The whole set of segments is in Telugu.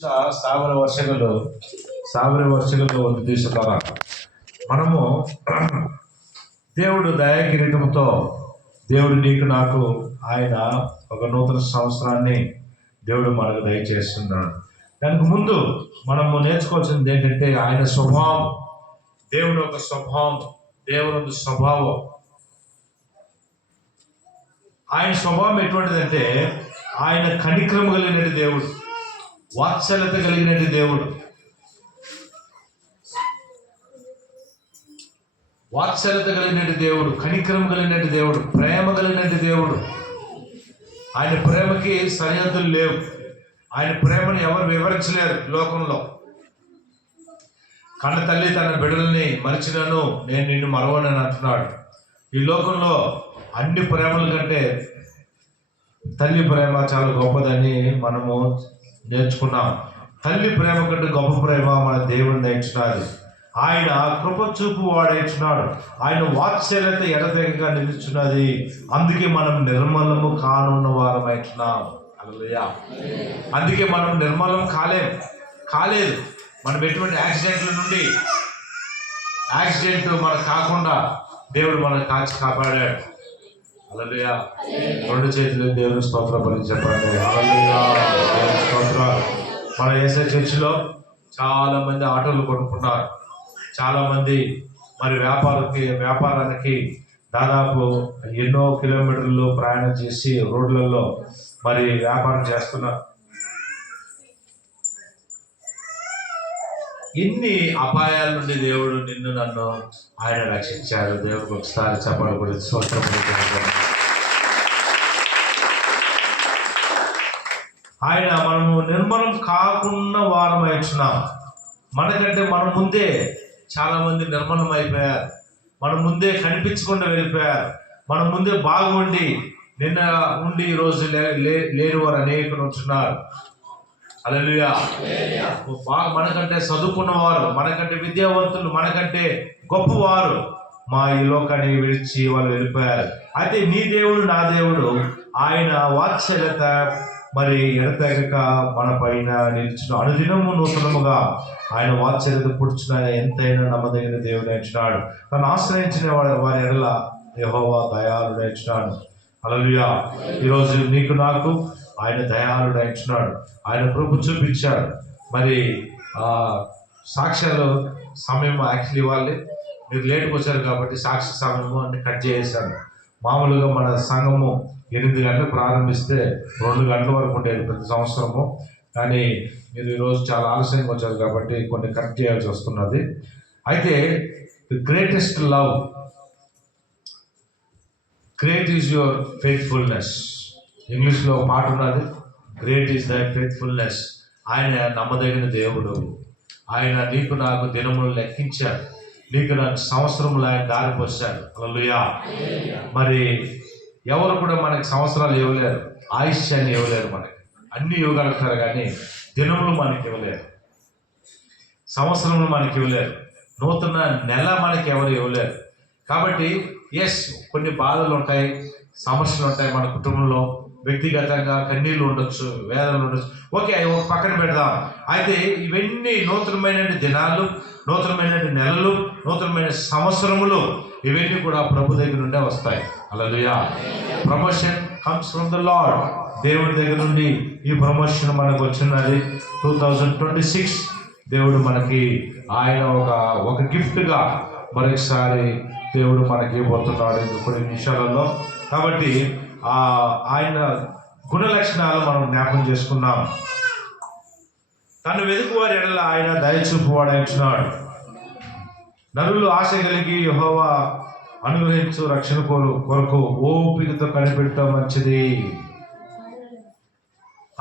ಸಾವಿರ ವರ್ಷಗಳು ಒಂದು ದಿವಸದ మనము దేవుడు దయాకిరీటంతో దేవుడు నీకు నాకు ఆయన ఒక నూతన సంవత్సరాన్ని దేవుడు మనకు దయచేస్తున్నాడు. దానికి ముందు మనము నేర్చుకోవాల్సింది ఏంటంటే ఆయన స్వభావం, దేవుడు ఒక స్వభావం, దేవుడు స్వభావం. ఆయన స్వభావం ఎటువంటిదంటే ఆయన కనిక్రమ కలిగిన దేవుడు, వాత్సల్యత కలిగిన దేవుడు, వాత్సల్యత కలిగిన దేవుడు, కనిక్రమ కలిగిన దేవుడు, ప్రేమ కలిగిన దేవుడు. ఆయన ప్రేమకి సరిహద్దులు లేవు. ఆయన ప్రేమను ఎవరు వివరించలేరు లోకంలో. కన్న తల్లి తన బిడ్డల్ని మరిచినను నేను నిన్ను మరవనని అంటున్నాడు. ఈ లోకంలో అన్ని ప్రేమల కంటే తల్లి ప్రేమ చాలా గొప్పదని మనము నేర్చుకున్నాం. తల్లి ప్రేమ కంటే గొప్ప ప్రేమ మన దేవుని దయచున్నది. ఆయన కృప చూపు వాడేచున్నాడు. ఆయన వాత్సల్యత ఎడతెగక నిలుచున్నది. అందుకే మనం నిర్మలము కానున్న వారం అవుతున్నాం. హల్లెలూయా. అందుకే మనం నిర్మలం కాలేదు. మనం ఎటువంటి యాక్సిడెంట్ల నుండి యాక్సిడెంట్ మనకు కాకుండా దేవుడు మనకు కాచి కాపాడాడు. హల్లెలూయా. రెండు చేతులు దేవుని స్తోత్రం పని చెప్పండి. హల్లెలూయా. దేవుని స్తోత్రాలు. మన యేసే చర్చిలో చాలా మంది ఆటోలు కొనుక్కున్నారు. చాలా మంది మరి వ్యాపారానికి దాదాపు ఎన్నో కిలోమీటర్లు ప్రయాణం చేసి రోడ్లలో మరి వ్యాపారం చేస్తున్నారు. ఎన్ని అపాయాల నుండి దేవుడు నిన్ను నన్ను ఆయన రక్షించాడు. దేవుడికి ఒకసారి చెప్పాలి గురించి స్తోత్రం. ఆయన మనము నిర్మలం కాకుండా వారం అయిచున్నాం. మనకంటే మన ముందే చాలా మంది నిర్మలం అయిపోయారు. మన ముందే కనిపించకుండా వెళ్ళిపోయారు. మన ముందే బాగుండి నిన్న ఉండి ఈరోజు లేని వారు అనేకులు ఉంటున్నారు. హల్లెలూయా. మనకంటే చదువుకున్నవారు, మనకంటే విద్యావంతులు, మనకంటే గొప్పవారు మా ఈ లోకాన్ని విడిచి వాళ్ళు వెళ్ళిపోయారు. అయితే నీ దేవుడు నా దేవుడు ఆయన వాత్సల్యత మరి ఎడతెగక మన పైన నిలిచిన అనుదినము నూతనముగా ఆయన వాత్సల్యత పుడుచున్న ఎంతైనా నమ్మదగిన దేవుడు నేర్చున్నాడు. తను ఆశ్రయించిన వారి ఎడల యెహోవా దయాళుడు నేర్చున్నాడు. హల్లెలూయా. ఈరోజు నీకు నాకు ఆయన దయాళుడు నేర్చున్నాడు. ఆయన కృప చూపించాడు. మరి సాక్ష్యాలు సమయం యాక్చువల్లీ ఇవ్వాలి. మీరు లేట్కి వచ్చారు కాబట్టి సాక్షి సమయము అన్ని కట్ చేసేసాను. మామూలుగా మన సంఘము 8 గంటలకు ప్రారంభిస్తే 2 గంటల వరకు ఉండేది ప్రతి సంవత్సరము. కానీ మీరు ఈరోజు చాలా ఆలస్యంగా వచ్చారు కాబట్టి కొన్ని కరెక్ట్ చేయాల్సి వస్తున్నది. అయితే the greatest love, great is your faithfulness. ఇంగ్లీష్లో పాట ఉన్నది, గ్రేట్ ఈజ్ దై ఫెయిత్ఫుల్నెస్. ఆయన నమ్మదగిన దేవుడు. ఆయన నీకు నాకు దినములు లెక్కించాడు. నీకు నాకు సంవత్సరములు ఆయన దారిపోసాడు. హల్లెలూయా. మరి ఎవరు కూడా మనకి సంవత్సరాలు ఇవ్వలేరు, ఆయుష్యాన్ని ఇవ్వలేరు. మనకి అన్ని ఇవ్వగలుగుతారు కానీ దినములు మనకి ఇవ్వలేరు, సంవత్సరములు మనకి ఇవ్వలేరు, నూతన నెల మనకి ఎవరు ఇవ్వలేరు. కాబట్టి కొన్ని బాధలు ఉంటాయి, సమస్యలు ఉంటాయి మన కుటుంబంలో, వ్యక్తిగతంగా కన్నీళ్ళు ఉండొచ్చు, వేదనలు ఉండొచ్చు. ఓకే, అవి ఒక పక్కన పెడదాం. అయితే ఇవన్నీ నూతనమైన దినాలు, నూతనమైన నెలలు, నూతనమైన సంవత్సరములు ఇవన్నీ కూడా ప్రభు దగ్గర నుండే వస్తాయి. Hallelujah. Promotion comes from the lord. దేవుడి దగ్గర నుండి ఈ ప్రమోషన్ మనకు వచ్చినది. 2026 దేవుడు మనకి ఆయన ఒక గిఫ్ట్గా మరొకసారి దేవుడు మనకి ఇవ్వబోతున్నాడు కొన్ని నిమిషాలలో. కాబట్టి ఆయన గుణ లక్షణాలు మనం జ్ఞాపకం చేసుకున్నాం. తను వెతుకువారి ఎడల ఆయన దయచూపువాడు అంటున్నాడు. నరులు ఆశ కలిగి యెహోవా అనుగ్రహించు రక్షణ కొరకు ఓపికతో కనిపెట్టడం మంచిది.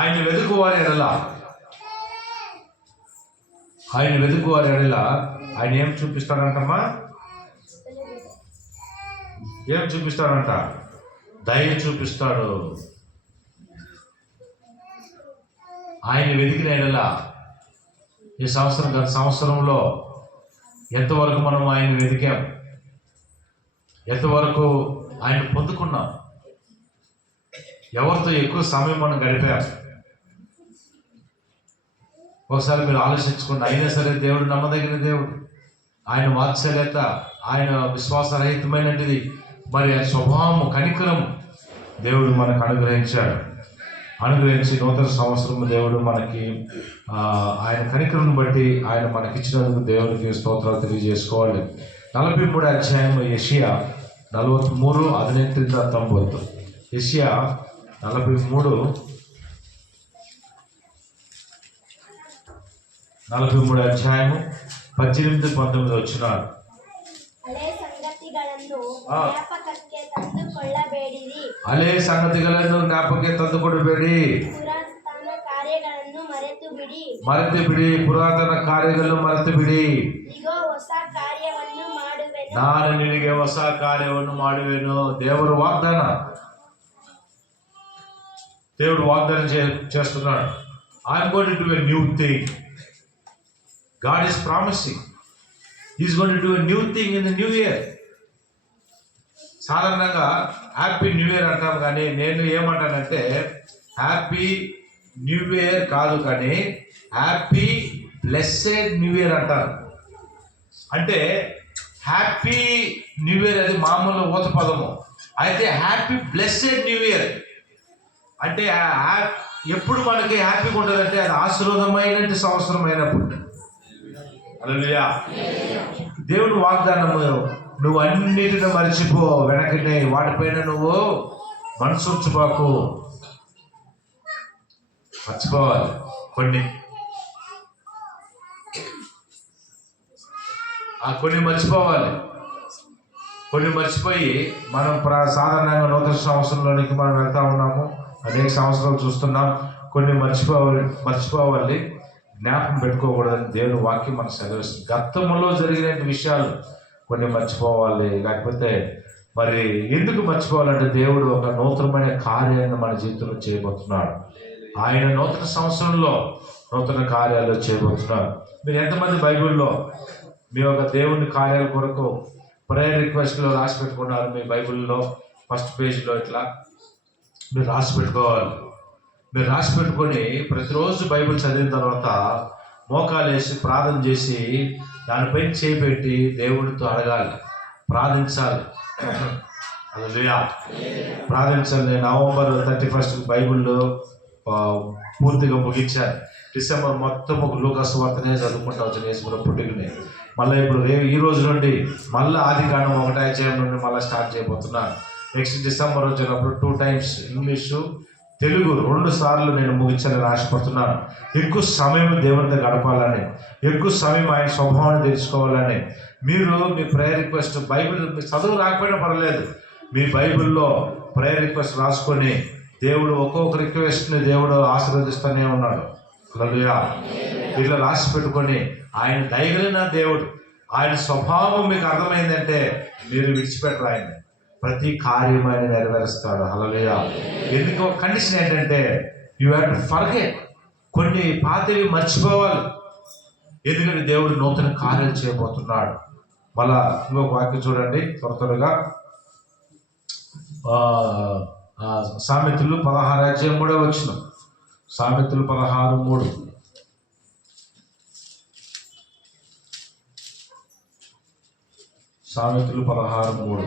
ఆయన వెతుకువారి ఎడల ఆయన ఏం చూపిస్తాడంటమ్మా? ఏం చూపిస్తాడంట? దయ చూపిస్తాడు. ఆయన వెతికిన ఎడల ఈ గత సంవత్సరంలో ఎంతవరకు మనం ఆయన వెతికాం, ఎంతవరకు ఆయన పొందుకున్నాం, ఎవరితో ఎక్కువ సమయం మనం గడిపాం, ఒకసారి మీరు ఆలోచించుకోండి. అయినా సరే దేవుడు నమ్మదగిన దేవుడు. ఆయన వాత్సల్యత, ఆయన విశ్వాసరహితమైనది, మరి ఆయన స్వభావం, కనికరం దేవుడు మనకు అనుగ్రహించి నూతన సంవత్సరం దేవుడు మనకి ఆయన కనికరం బట్టి ఆయన మనకిచ్చినందుకు దేవుడికి స్తోత్రాలు తెలియజేసుకోవాలి. 43 అధ్యాయం యెషయా 43 18-19. యెషయా 43 ಅಧ್ಯಾಯವು 18-19 ವಚನ. ಹಳೆ ಸಂಗತಿಗಳನ್ನು ಜ್ಞಾಪಕಕ್ಕೆ ತಂದುಕೊಳ್ಳಬೇಡಿ. ಮರೆತು ಬಿಡಿ, ಪುರಾತನ ಕಾರ್ಯಗಳನ್ನು ಮರೆತು ಬಿಡಿ. ನಾನು ನಿನಗೆ ಹೊಸ ಕಾರ್ಯವನ್ನು ಮಾಡುವೆನು. దేవుడు వాగ్దానం చేస్తున్నాడు. I'm going to do a new thing. God is promising. He's going to do a new thing in the new year. సాధారణంగా హ్యాపీ న్యూ ఇయర్ అంటాం, కానీ నేను ఏమంటానంటే హ్యాపీ న్యూ ఇయర్ కాదు, కానీ హ్యాపీ బ్లెస్సెడ్ న్యూ ఇయర్ అంటారు. అంటే హ్యాపీ న్యూ ఇయర్ అది మామూలు ఊత పదము. అయితే హ్యాపీ బ్లెస్సెడ్ న్యూ ఇయర్ అంటే ఎప్పుడు మనకి హ్యాపీగా ఉంటుందంటే అది ఆశీర్వాదమైన సంవత్సరం అయినప్పుడు. హల్లెలూయా. దేవుడు వాగ్దానము, నువ్వు అన్నిటిని మర్చిపో, వెనకనే వాటిపైన నువ్వు మనసు ఉంచుకోకు. మర్చిపోవాలి కొన్ని మర్చిపోవాలి. కొన్ని మర్చిపోయి మనం సాధారణంగా నూతన సంవత్సరంలోనికి మనం వెళ్తా ఉన్నాము. అనేక సంవత్సరాలు చూస్తున్నాం. కొన్ని మర్చిపోవాలి, జ్ఞాపకం పెట్టుకోకూడదని దేవుని వాక్యం మనకు సెలవిస్తుంది. గతంలో జరిగిన విషయాలు కొన్ని మర్చిపోవాలి. లేకపోతే మరి ఎందుకు మర్చిపోవాలంటే దేవుడు ఒక నూతనమైన కార్యాన్ని మన జీవితంలో చేయబోతున్నాడు. ఆయన నూతన సంవత్సరంలో నూతన కార్యాలు చేయబోతున్నారు. మీరు ఎంతమంది బైబిల్లో మీ యొక్క దేవుని కార్యాల కొరకు ప్రేయర్ రిక్వెస్ట్లో రాసి పెట్టుకున్నారు? మీ బైబిల్లో ఫస్ట్ పేజ్లో ఇట్లా మీరు రాసి పెట్టుకోవాలి. మీరు రాసి పెట్టుకొని ప్రతిరోజు బైబిల్ చదివిన తర్వాత మోకాలు వేసి ప్రార్థన చేసి దానిపైన చేపెట్టి దేవుడితో అడగాలి, ప్రార్థించాలి. హల్లెలూయా. ప్రార్థించాలి. November 31 బైబిల్లో పూర్తిగా ముగించాను. డిసెంబర్ మొత్తం ఒక లూకాసు వార్తనే చదువుకుంటా వచ్చిన యేసు పుట్టుకనే. మళ్ళీ ఇప్పుడు ఈ రోజు నుండి మళ్ళీ ఆదికాండం 1వ అధ్యాయం నుండి మళ్ళీ స్టార్ట్ చేయబోతున్నాను. నెక్స్ట్ డిసెంబర్ వచ్చినప్పుడు 2 times ఇంగ్లీషు తెలుగు 2 సార్లు నేను ముగించాలని ఆశపడుతున్నాను. ఎక్కువ సమయం దేవునితో గడపాలని, ఎక్కువ సమయం ఆయన స్వభావాన్ని తెలుసుకోవాలని. మీరు మీ ప్రేయర్ రిక్వెస్ట్ బైబిల్ చదువు రాకపోయినా పర్లేదు, మీ బైబిల్లో ప్రేయర్ రిక్వెస్ట్ రాసుకొని దేవుడు ఒక్కొక్క రిక్వెస్ట్ని దేవుడు ఆశీర్వదిస్తూనే ఉన్నాడు. హల్లెలూయా. ఇట్లా రాసి పెట్టుకొని ఆయన దయగలిగిన దేవుడు, ఆయన స్వభావం మీకు అర్థమైందంటే మీరు విడిచిపెట్టరు. ఆయన ప్రతి కార్యం ఆయన నెరవేరుస్తాడు. హల్లెలూయా. ఎందుకో కండిషన్ ఏంటంటే యూ హ్యావ్ టు ఫర్గెట్. కొన్ని పాతవి మర్చిపోవాలి. ఎందుకంటే దేవుడు నూతన కార్యాలు చేయబోతున్నాడు. మళ్ళా ఇంకొక వాక్యం చూడండి త్వరగా. సామెతలు 16వ అధ్యాయం 3వ వచనం. సామెతలు 16:3. సామెతలు 16:3.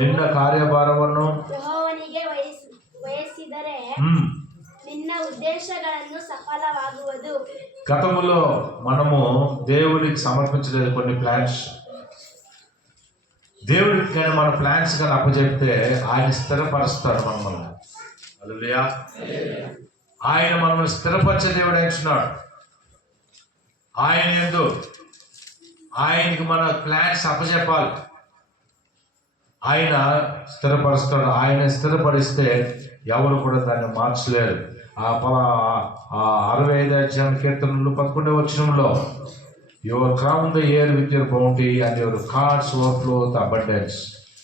ನಿನ್ನ ಕಾರ್ಯಭಾರವನ್ನು ಯೆಹೋವನಿಗೆ ವಹಿಸಿದರೆ ನಿನ್ನ ಉದ್ದೇಶಗಳನ್ನು ಸಫಲವಾಗುವುದು. గతంలో మనము దేవునికి సమర్పించలేదు కొన్ని ప్లాన్స్. దేవుడికి కానీ మన ప్లాన్స్ కానీ అప్పచెప్తే ఆయన స్థిరపరుస్తాడు మనల్ని. హల్లెలూయా. ఆయన మనల్ని స్థిరపరిచే దేవుడు అంటున్నాడు. ఆయనకి మన ప్లాన్స్ అప్పచెప్పాలి. ఆయన స్థిరపరుస్తాడు. ఆయన స్థిరపరిస్తే ఎవరు కూడా దాన్ని మార్చలేరు. 65వ అధ్యాయం కీర్తనలు 11వ వచనంలో your crown the year with your bounty and your cards overflow with abundance.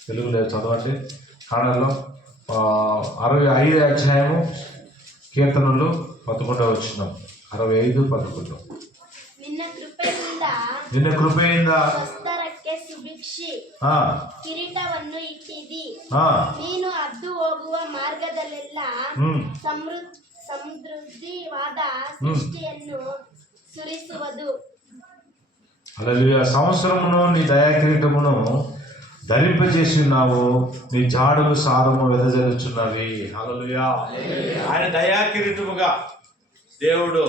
తెలుగులో చదవండి. కన్నడలో 65వ అధ్యాయము కీర్తనలు 11వ వచనం. 65:11. ನಿನ್ನ ಕೃಪೆಯಿಂದ ಕಿರೀಟವನ್ನು ಇಟ್ಟಿದಿ. ನೀನು ಅದ್ದು ಹೋಗುವ ಮಾರ್ಗದಲ್ಲೆಲ್ಲ ಸಮೃದ್ಧಿವಾದ ಸೃಷ್ಟಿಯನ್ನು హల్లెలూయా. సంవత్సరమును నీ దయా కిరీటమును ధరింపజేసి ఉన్నావు, నీ జాడులు సారము వెదజల్లుచున్నవి. హల్లెలూయా. ఆయన దయా కిరీటముగా దేవుడు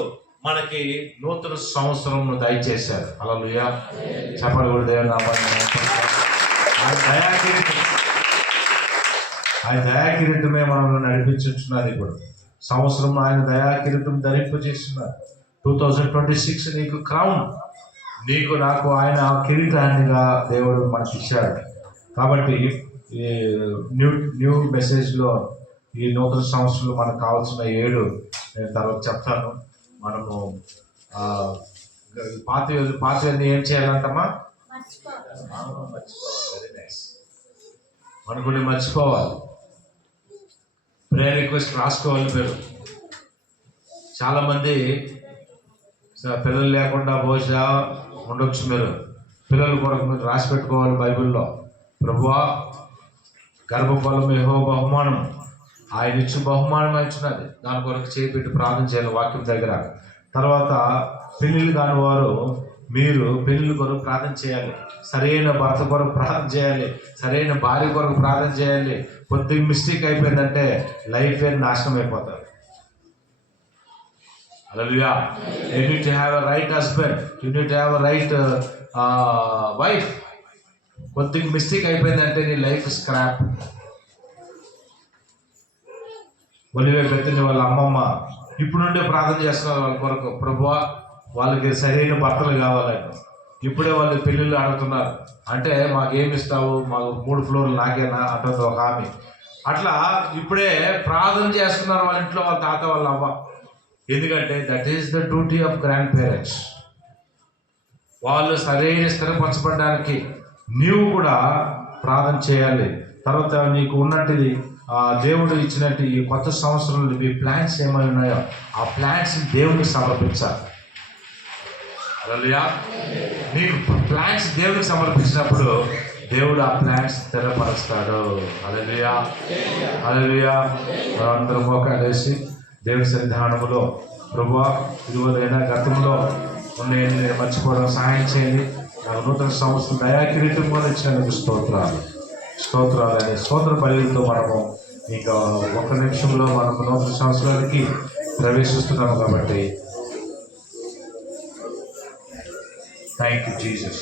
మనకి నూతన సంవత్సరమును దయచేశారు. హల్లెలూయా. చెప్పండి కూడా దేవుని నామాన్ని. ఆయన దయా కిరీటమే మనల్ని నడిపించుచున్నది. ఇప్పుడు సంవత్సరం ఆయన దయా కిరీటం ధరింపజేస్తున్నారు. 2026 నీకు క్రౌన్, నీకు నాకు ఆయన కిరీటాన్నిగా దేవుడు మనకి ఇచ్చాడు. కాబట్టి ఈ న్యూ మెసేజ్లో ఈ నూతన సంవత్సరంలో మనకు కావాల్సిన 7 నేను తర్వాత చెప్తాను. మనము పాతవన్నీ ఏం చేయాలంటమ్మా? Very nice. మనకు మర్చిపోవాలి. ప్రేయర్ రిక్వెస్ట్ రాసుకోవాలి. చాలామంది పిల్లలు లేకుండా బహుశా ఉండొచ్చు. మీరు పిల్లల కొరకు మీరు రాసి పెట్టుకోవాలి బైబిల్లో. ప్రభువా, గర్భఫలం యెహోవా బహుమానం, ఆయన ఇచ్చు బహుమానం ఇచ్చినది, దాని కొరకు చేపెట్టి ప్రార్థన చేయాలి వాక్యం దగ్గర. తర్వాత పెళ్ళిళ్ళు కాని వారు మీరు పెళ్ళిళ్ళ కొరకు ప్రార్థన చేయాలి. సరైన భర్త కొరకు ప్రార్థన చేయాలి. సరైన భార్య కొరకు ప్రార్థన చేయాలి. కొద్దిగా మిస్టేక్ అయిపోయిందంటే లైఫ్ నాశనం అయిపోతారు. హల్లెలూయా. You need to have a right husband. You need to have a right wife. కొద్దిగా మిస్టేక్ అయిపోయిందంటే నీ లైఫ్ స్క్రాప్. ఒలివే బెత్తని వాళ్ళ అమ్మమ్మ ఇప్పుడు నుండే ప్రార్థన చేస్తున్నారు వాళ్ళ కొరకు. ప్రభువా, వాళ్ళకి సరైన భర్తలు కావాలని ఇప్పుడే వాళ్ళు పెళ్ళిళ్ళు అడుగుతున్నారు. అంటే మాకేమి ఇస్తావు, మాకు 3 ఫ్లోర్లు నాకేనా అంటుంది ఒక ఆమె. అట్లా ఇప్పుడే ప్రార్థన చేస్తున్నారు వాళ్ళ ఇంట్లో వాళ్ళ తాత వాళ్ళ అమ్మ. ఎందుకంటే that is the duty of grand parents. వాళ్ళు సరైన స్థిరపరచబడడానికి నీవు కూడా ప్రార్థన చేయాలి. తర్వాత నీకు ఉన్నట్టుది దేవుడు ఇచ్చినట్టు ఈ కొత్త సంవత్సరంలో మీ ప్లాన్స్ ఏమైనా ఉన్నాయో ఆ ప్లాన్స్ దేవునికి సమర్పించాలి. హల్లెలూయా. నీకు ప్లాన్స్ దేవునికి సమర్పించినప్పుడు దేవుడు ఆ ప్లాన్స్ స్థిరపరుస్తాడు. హల్లెలూయా. హల్లెలూయా. అందరం మోకాలు వేసి దేవుని సన్నిధానములో, ప్రభువా, ఇదివరైనా గతంలో నేను మర్చిపోవడం సహాయం చేయండి. నాకు నూతన సంవత్సరం దయా కిరీటం కూడా ఇచ్చినందుకు స్తోత్రాలు. అనే స్తోత్ర బలితో మనము ఇంకా 1 నిమిషంలో మనము నూతన సంవత్సరానికి ప్రవేశిస్తున్నాము. కాబట్టి థ్యాంక్ యూ జీసస్.